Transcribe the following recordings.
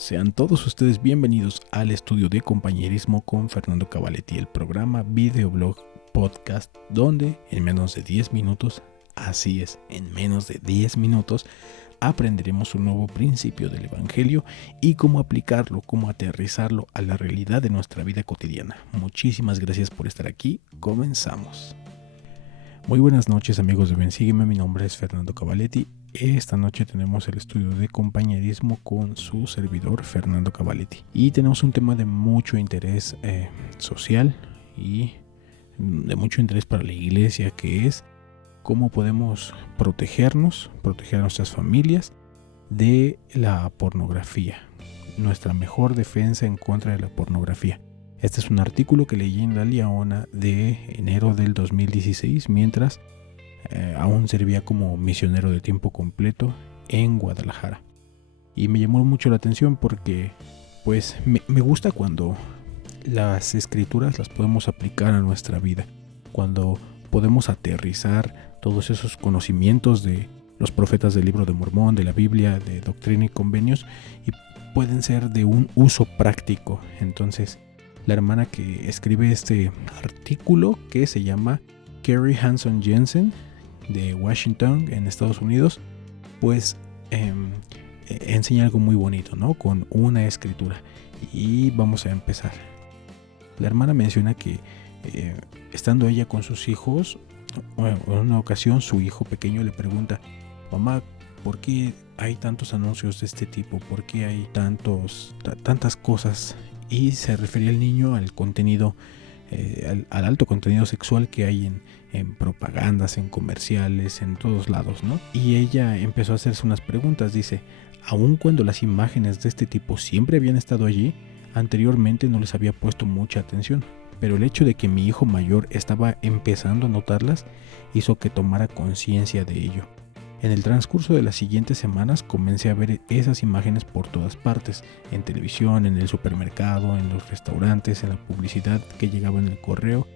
Sean todos ustedes bienvenidos al estudio de compañerismo con Fernando Cavaletti, el programa videoblog podcast donde en menos de 10 minutos, así es, en menos de 10 minutos, aprenderemos un nuevo principio del Evangelio y cómo aplicarlo, cómo aterrizarlo a la realidad de nuestra vida cotidiana. Muchísimas gracias por estar aquí, comenzamos. Muy buenas noches amigos de Ven Sígueme, mi nombre es Fernando Cavaletti. Esta noche tenemos el estudio de compañerismo con su servidor Fernando Cavaletti y tenemos un tema de mucho interés social y de mucho interés para la iglesia, que es cómo podemos proteger a nuestras familias de la pornografía, nuestra mejor defensa en contra de la pornografía. Este es un artículo que leí en La Liaona de enero del 2016 mientras aún servía como misionero de tiempo completo en Guadalajara. Y me llamó mucho la atención porque pues me gusta cuando las escrituras las podemos aplicar a nuestra vida, cuando podemos aterrizar todos esos conocimientos de los profetas del Libro de Mormón, de la Biblia, de Doctrina y Convenios, y pueden ser de un uso práctico. Entonces, la hermana que escribe este artículo, que se llama Carrie Hanson Jensen, de Washington, en Estados Unidos, pues enseña algo muy bonito, ¿no? Con una escritura. Y vamos a empezar. La hermana menciona que estando ella con sus hijos, en una ocasión su hijo pequeño le pregunta: mamá, ¿por qué hay tantos anuncios de este tipo? ¿Por qué hay tantas cosas? Y se refería el niño al contenido, al alto contenido sexual que hay en propagandas, en comerciales, en todos lados, ¿no? Y ella empezó a hacerse unas preguntas. Dice: aun cuando las imágenes de este tipo siempre habían estado allí, anteriormente no les había puesto mucha atención, pero el hecho de que mi hijo mayor estaba empezando a notarlas hizo que tomara conciencia de ello. En el transcurso de las siguientes semanas comencé a ver esas imágenes por todas partes, en televisión, en el supermercado, en los restaurantes, en la publicidad que llegaba en el correo.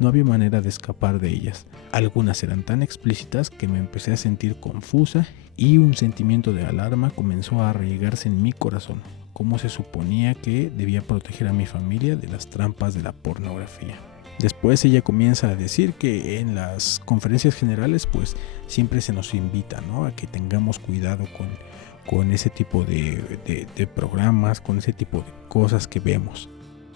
No había manera de escapar de ellas. Algunas eran tan explícitas que me empecé a sentir confusa y un sentimiento de alarma comenzó a arraigarse en mi corazón. ¿Cómo se suponía que debía proteger a mi familia de las trampas de la pornografía? Después ella comienza a decir que en las conferencias generales pues siempre se nos invita, ¿no?, a que tengamos cuidado con ese tipo de programas, con ese tipo de cosas que vemos.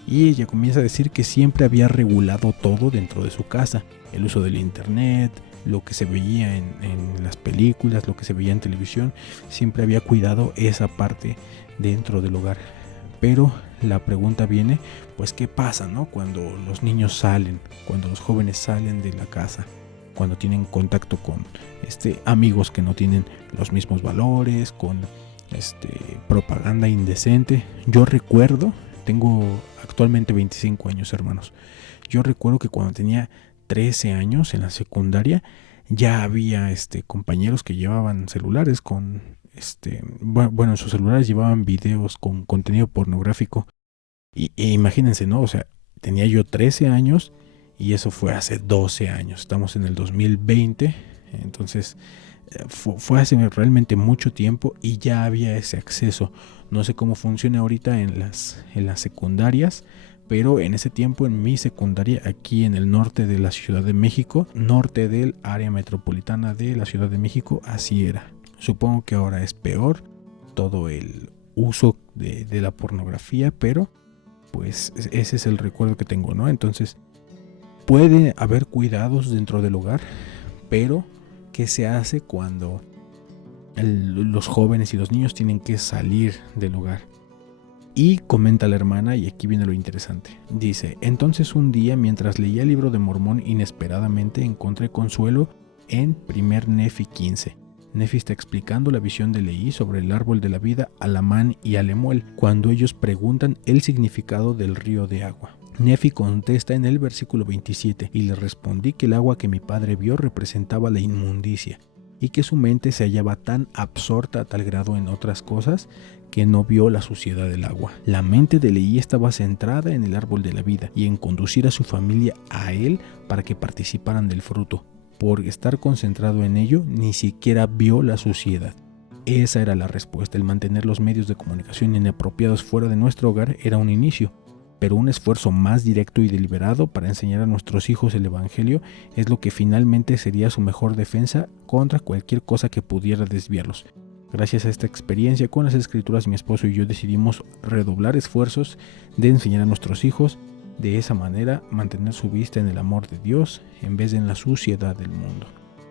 Y ella comienza a decir que siempre había regulado todo dentro de su casa, el uso del internet, lo que se veía en las películas, lo que se veía en televisión, siempre había cuidado esa parte dentro del hogar. Pero la pregunta viene, pues ¿qué pasa, no? Cuando los niños salen, cuando los jóvenes salen de la casa, cuando tienen contacto con amigos que no tienen los mismos valores, con propaganda indecente. Yo recuerdo, tengo actualmente 25 años, hermanos. Yo recuerdo que cuando tenía 13 años en la secundaria ya había compañeros que llevaban celulares con en sus celulares llevaban videos con contenido pornográfico. Y imagínense, ¿no? O sea, tenía yo 13 años y eso fue hace 12 años. Estamos en el 2020, entonces fue hace realmente mucho tiempo y ya había ese acceso. No sé cómo funciona ahorita en las secundarias, pero en ese tiempo en mi secundaria, aquí en el norte de la Ciudad de México, norte del área metropolitana de la Ciudad de México, así era. Supongo que ahora es peor todo el uso de la pornografía, pero pues ese es el recuerdo que tengo, ¿no? Entonces puede haber cuidados dentro del hogar, pero ¿qué se hace cuando los jóvenes y los niños tienen que salir del hogar? Y comenta la hermana, y aquí viene lo interesante. Dice: entonces un día, mientras leía el Libro de Mormón, inesperadamente encontré consuelo en 1 Nefi 15. Nefi está explicando la visión de Leí sobre el árbol de la vida a Lamán y a Lemuel, cuando ellos preguntan el significado del río de agua. Nefi contesta en el versículo 27: y le respondí que el agua que mi padre vio representaba la inmundicia, y que su mente se hallaba tan absorta a tal grado en otras cosas que no vio la suciedad del agua. La mente de Leí estaba centrada en el árbol de la vida y en conducir a su familia a él para que participaran del fruto. Por estar concentrado en ello, ni siquiera vio la suciedad. Esa era la respuesta. El mantener los medios de comunicación inapropiados fuera de nuestro hogar era un inicio, pero un esfuerzo más directo y deliberado para enseñar a nuestros hijos el Evangelio es lo que finalmente sería su mejor defensa contra cualquier cosa que pudiera desviarlos. Gracias a esta experiencia con las Escrituras, mi esposo y yo decidimos redoblar esfuerzos de enseñar a nuestros hijos. De esa manera, mantener su vista en el amor de Dios en vez de en la suciedad del mundo.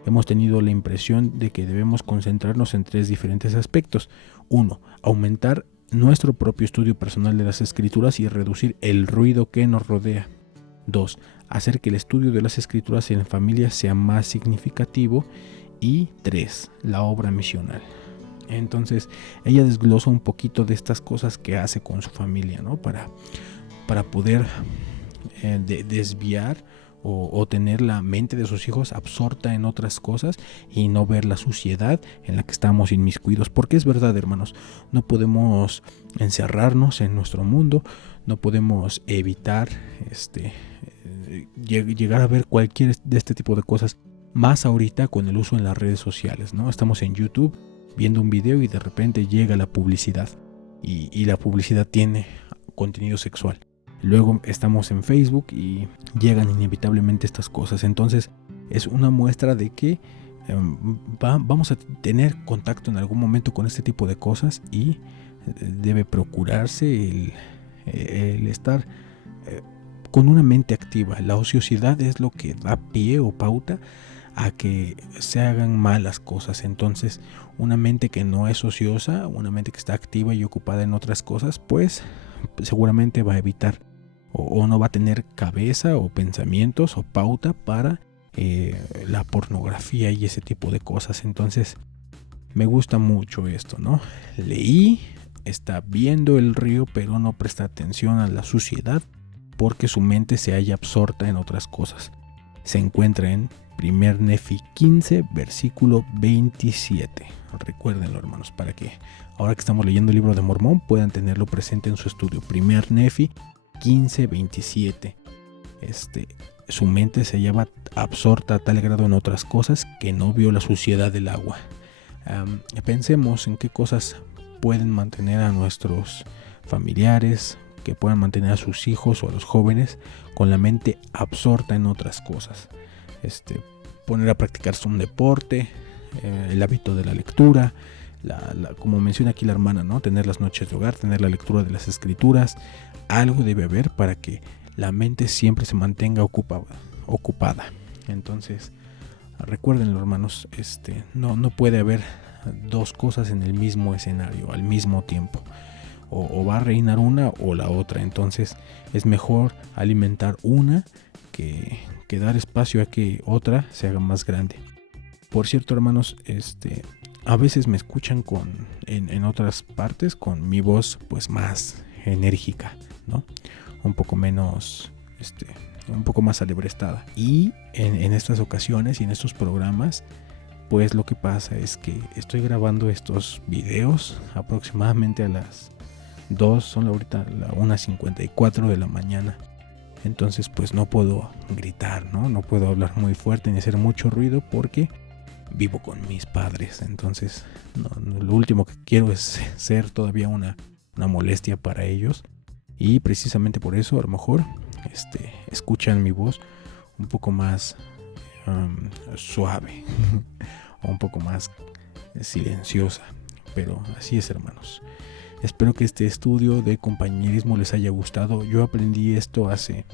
Hemos tenido la impresión de que debemos concentrarnos en 3 diferentes aspectos. 1. Aumentar nuestro propio estudio personal de las Escrituras y reducir el ruido que nos rodea. 2. Hacer que el estudio de las Escrituras en familia sea más significativo. Y 3. La obra misional. Entonces, ella desglosa un poquito de estas cosas que hace con su familia, ¿no? Para poder desviar o tener la mente de sus hijos absorta en otras cosas y no ver la suciedad en la que estamos inmiscuidos. Porque es verdad, hermanos, no podemos encerrarnos en nuestro mundo, no podemos evitar llegar a ver cualquier de este tipo de cosas, más ahorita con el uso en las redes sociales, ¿no? Estamos en YouTube viendo un video y de repente llega la publicidad y la publicidad tiene contenido sexual. Luego estamos en Facebook y llegan inevitablemente estas cosas. Entonces es una muestra de que vamos a tener contacto en algún momento con este tipo de cosas y debe procurarse el estar con una mente activa. La ociosidad es lo que da pie o pauta a que se hagan malas cosas. Entonces una mente que no es ociosa, una mente que está activa y ocupada en otras cosas, pues seguramente va a evitar o no va a tener cabeza o pensamientos o pauta para la pornografía y ese tipo de cosas. Entonces me gusta mucho esto, ¿no? Leí, está viendo el río, pero no presta atención a la suciedad porque su mente se halla absorta en otras cosas. Se encuentra en 1 Nefi 15, versículo 27. Recuérdenlo, hermanos, para que ahora que estamos leyendo el libro de Mormón puedan tenerlo presente en su estudio. 1 Nefi 15, 27. Su mente se hallaba absorta a tal grado en otras cosas que no vio la suciedad del agua. Pensemos en qué cosas pueden mantener a nuestros familiares, que puedan mantener a sus hijos o a los jóvenes con la mente absorta en otras cosas. Poner a practicarse un deporte, el hábito de la lectura, como menciona aquí la hermana, ¿no? Tener las noches de hogar, tener la lectura de las Escrituras. Algo debe haber para que la mente siempre se mantenga ocupada. Entonces, recuérdenlo, hermanos, no puede haber 2 cosas en el mismo escenario al mismo tiempo. O va a reinar una o la otra. Entonces es mejor alimentar una que dar espacio a que otra se haga más grande. Por cierto, hermanos, a veces me escuchan en otras partes con mi voz pues más enérgica, ¿no? Un poco menos, un poco más alebrestada. Y en estas ocasiones y en estos programas, pues lo que pasa es que estoy grabando estos videos aproximadamente a las 2, son ahorita la 1:54 de la mañana. Entonces pues no puedo gritar, no puedo hablar muy fuerte ni hacer mucho ruido porque vivo con mis padres. Entonces lo último que quiero es ser todavía una molestia para ellos. Y precisamente por eso a lo mejor escuchan mi voz un poco más suave o un poco más silenciosa. Pero así es, hermanos. Espero que este estudio de compañerismo les haya gustado. Yo aprendí esto hace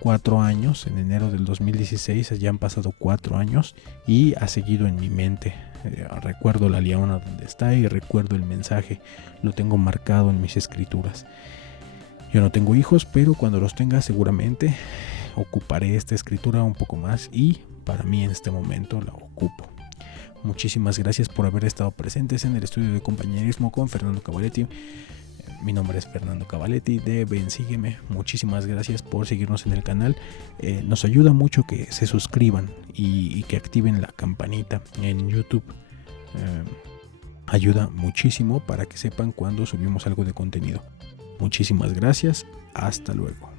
4 años, en enero del 2016. Ya han pasado 4 años y ha seguido en mi mente. Recuerdo la liana donde está y recuerdo el mensaje. Lo tengo marcado en mis escrituras. Yo no tengo hijos, pero cuando los tenga seguramente ocuparé esta escritura un poco más y para mí en este momento la ocupo. Muchísimas gracias por haber estado presentes en el estudio de compañerismo con Fernando Cavaletti. Mi nombre es Fernando Cavaletti de Ven Sígueme. Muchísimas gracias por seguirnos en el canal. Nos ayuda mucho que se suscriban y que activen la campanita en YouTube. Ayuda muchísimo para que sepan cuando subimos algo de contenido. Muchísimas gracias. Hasta luego.